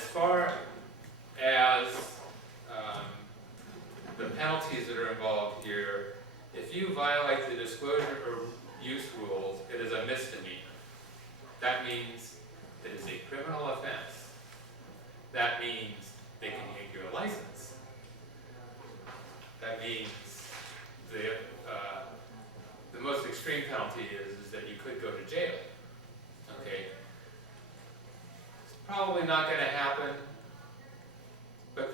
as far as the penalties that are involved here, if you violate the disclosure or use rules, it is a misdemeanor. That means it is a criminal offense. That means they can take your license. That means the most extreme penalty is that you could go to jail. Okay? It's probably not going to happen, but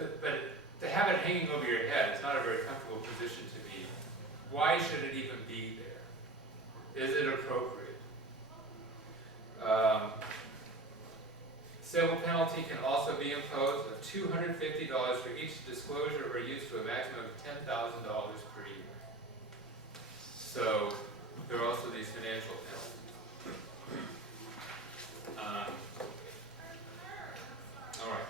to have it hanging over your head is not a very comfortable position to be in. Why should it even be there? Is it appropriate? Civil penalty can also be imposed of $250 for each disclosure or use to a maximum of $10,000 per year. So there are also these financial penalties. All right.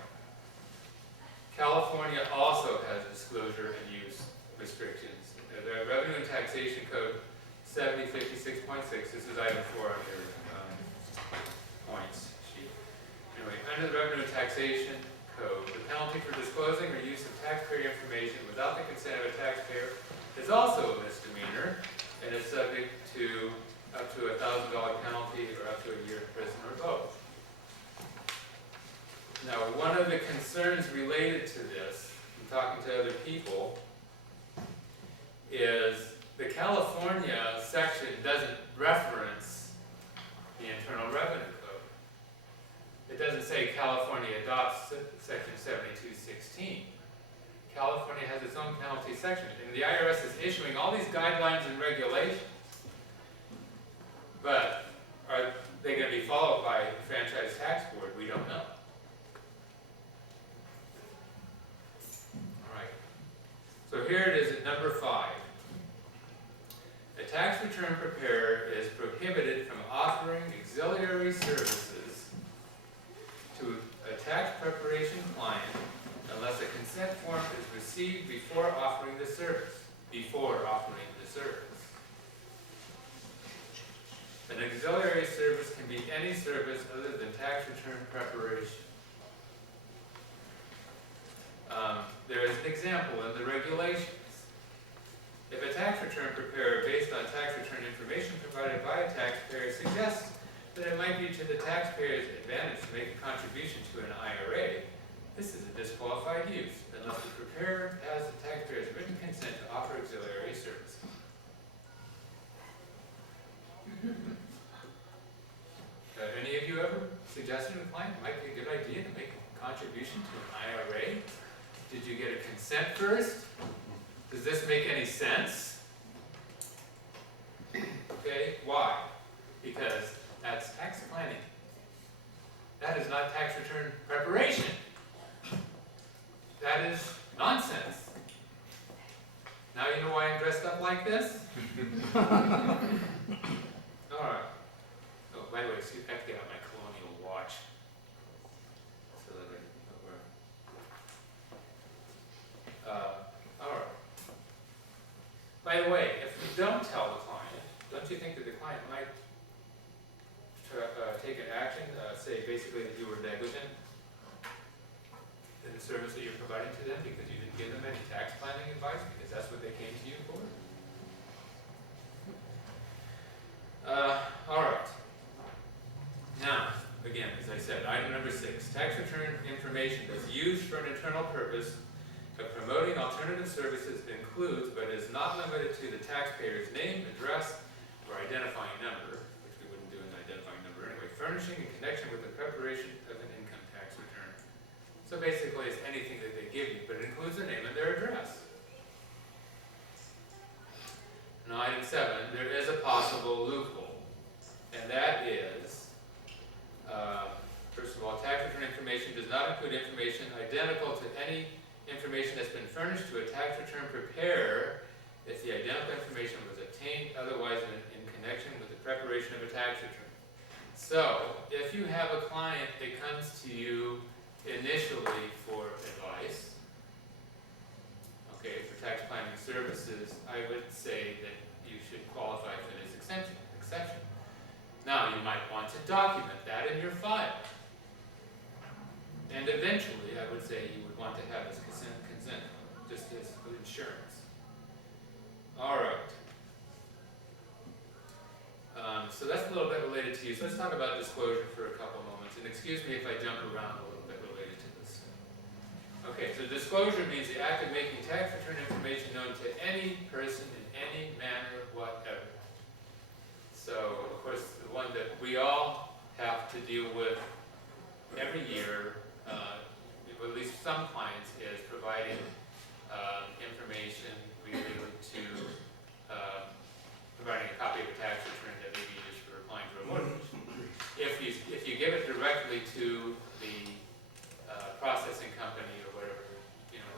California also has disclosure and use restrictions. The Revenue and Taxation Code 7056.6, this is item 4 on your points sheet. Anyway, under the Revenue and Taxation Code, the penalty for disclosing or use of taxpayer information without the consent of a taxpayer is also a misdemeanor, and is subject to up to a $1,000 penalty or up to a year in prison or both. Now, one of the concerns related to this, from talking to other people, is the California section doesn't reference the Internal Revenue Code. It doesn't say California adopts section 7216. California has its own penalty section, and the IRS is issuing all these guidelines and regulations. But are they going to be followed by the Franchise Tax Board? We don't know. All right. So here it is at number 5. A tax return preparer is prohibited from offering auxiliary services to a tax preparation client unless a consent form is received before offering the service. An auxiliary service can be any service other than tax return preparation. There is an example in the regulations. If a tax return preparer based on tax return information provided by a taxpayer suggests that it might be to the taxpayer's advantage to make a contribution to an IRA, this is a disqualified use unless the preparer has the taxpayer's written consent to offer auxiliary services. Any of you ever suggested to a client it might be a good idea to make a contribution to an IRA? Did you get a consent first? Does this make any sense? Okay, why? Because that's tax planning. That is not tax return preparation. That is nonsense. Now you know why I'm dressed up like this? Alright. Oh, by the way, see, I have to get out my colonial watch. So that I know where. Alright. By the way, if you don't tell the client, don't you think that the client might take an action, say basically that you were negligent in the service that you're providing to them because you didn't give them any tax planning advice because that's what they came to you for? Alright. Now, again, as I said, item number 6, tax return information is used for an internal purpose of promoting alternative services includes, but is not limited to, the taxpayer's name, address, or identifying number, which we wouldn't do an identifying number anyway, furnishing in connection with the preparation of an income tax return. So basically it's anything that they give you, but it includes their name and their address. Now item 7, there is a possible loophole, and that is, first of all, tax return information does not include information identical to any information that's been furnished to a tax return preparer if the identical information was obtained otherwise in connection with the preparation of a tax return. So, if you have a client that comes to you initially for advice, okay, for tax planning services, I would say that you should qualify for this exception. Now, you might want to document that in your file. And eventually, I would say you would want to have this consent, just as with insurance. All right. So that's a little bit related to use. Let's talk about disclosure for a couple moments. And excuse me if I jump around a little bit related to this. Okay, so disclosure means the act of making tax return information known to any person in any manner whatever. So, of course, the one that we all have to deal with every year, at least some clients, is providing information related to providing a copy of a tax return that may be used for applying for a mortgage. If you give it directly to the processing company or whatever, you know,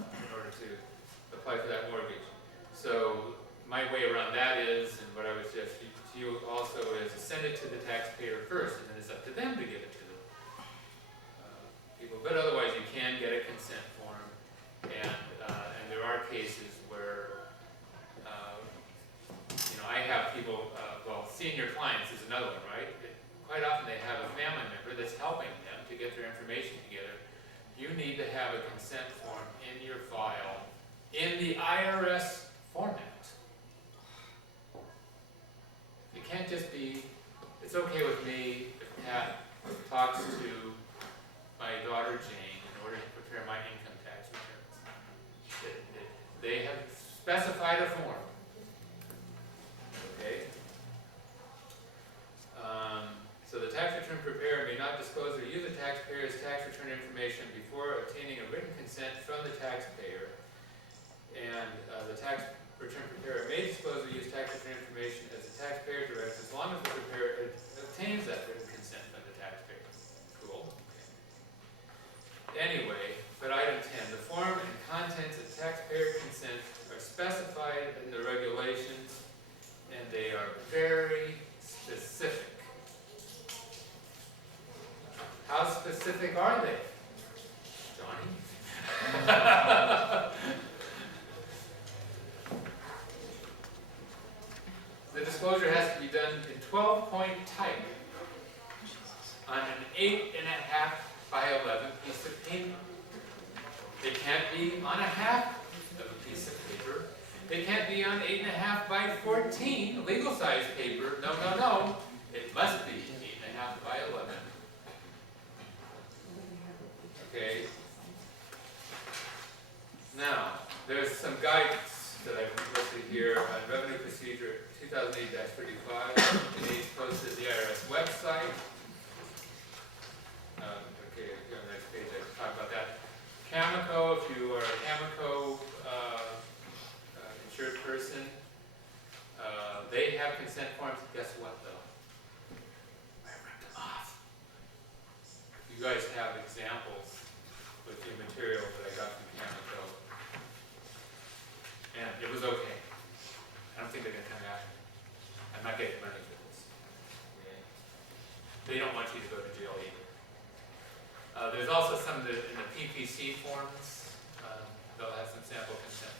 in order to apply for that mortgage. So my way around that is, and what I would suggest to you also is, send it to the taxpayer first, and then it's up to them to give it to the people. But otherwise, you can get a consent form, and there are cases where you know, I have people, well, senior clients is another one, right? Quite often they have a family member that's helping them to get their information together. You need to have a consent form in your file in the IRS format. It can't just be, it's okay with me if Pat talks to my daughter Jane in order to prepare my income tax returns. They have specified a form. Okay. So the tax return preparer may not disclose or use the taxpayer's tax return information before obtaining a written consent from the taxpayer. And the tax return preparer may disclose or use tax return information as the taxpayer directs, as long as the preparer obtains that written consent from the taxpayer. Cool. Okay. Anyway, but item 10, the form and contents of taxpayer consent are specified in the regulations, and they are very specific. How specific are they, Johnny? The disclosure has to be done in 12-point type on an 8.5 by 11 piece of paper. It can't be on a half of a piece of paper. It can't be on 8.5 by 14, legal size paper. No, no, no. It must be 8.5 by 11. Okay. Now, there's some guidance that I've listed here on Revenue Procedure 2008-35. Today's posted to the IRS website. Okay, on the next page I talk about that. Cameco, if you are a Cameco insured person, they have consent forms. Guess what, though? I ripped them off. You guys have examples with your material that I got from Cameco, and it was okay. I don't think they're going to come after me. I'm not getting money for this. Okay? They don't want you to go to jail either. There's also some in the PPC forms. They'll have some sample consent